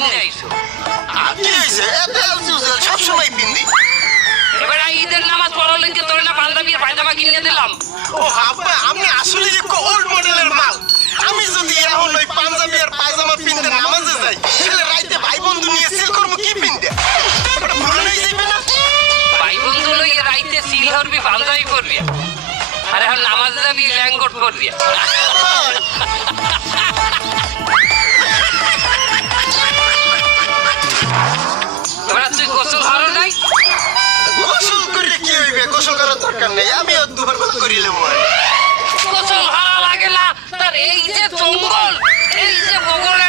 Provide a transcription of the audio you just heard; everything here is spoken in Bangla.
পিন্দে আইছো? কি হয়েছে? এত উজ্জ্বল সবসময় পিন্দি। এবার ঈদের নামাজ পড়ার লেগে তোর না পাঞ্জাবি আর পায়জামা কিনে দিলাম। ও আব্বা, আপনি আসলে ওল্ড মডেলের মাল। আমি যদি এখন ওই পাঞ্জাবি আর পায়জামা পিনতে নামাজে যাই, তাহলে রাইতে ভাই বন্ধু নিয়ে সিল করবো কি পিনতে? ওটা ভুল হয়ে যাবে না? ভাই বন্ধু লইয়া রাইতে সিল হরবি, পাঞ্জাবি পরবি, আর এখন নামাজে যাবি ল্যাঙ্গট পরবি। এবার তুই গোসল করো নাই? গোসল করলে কি হইবে? গোসল করার দরকার নেই, আমিও দুবার করিলাম।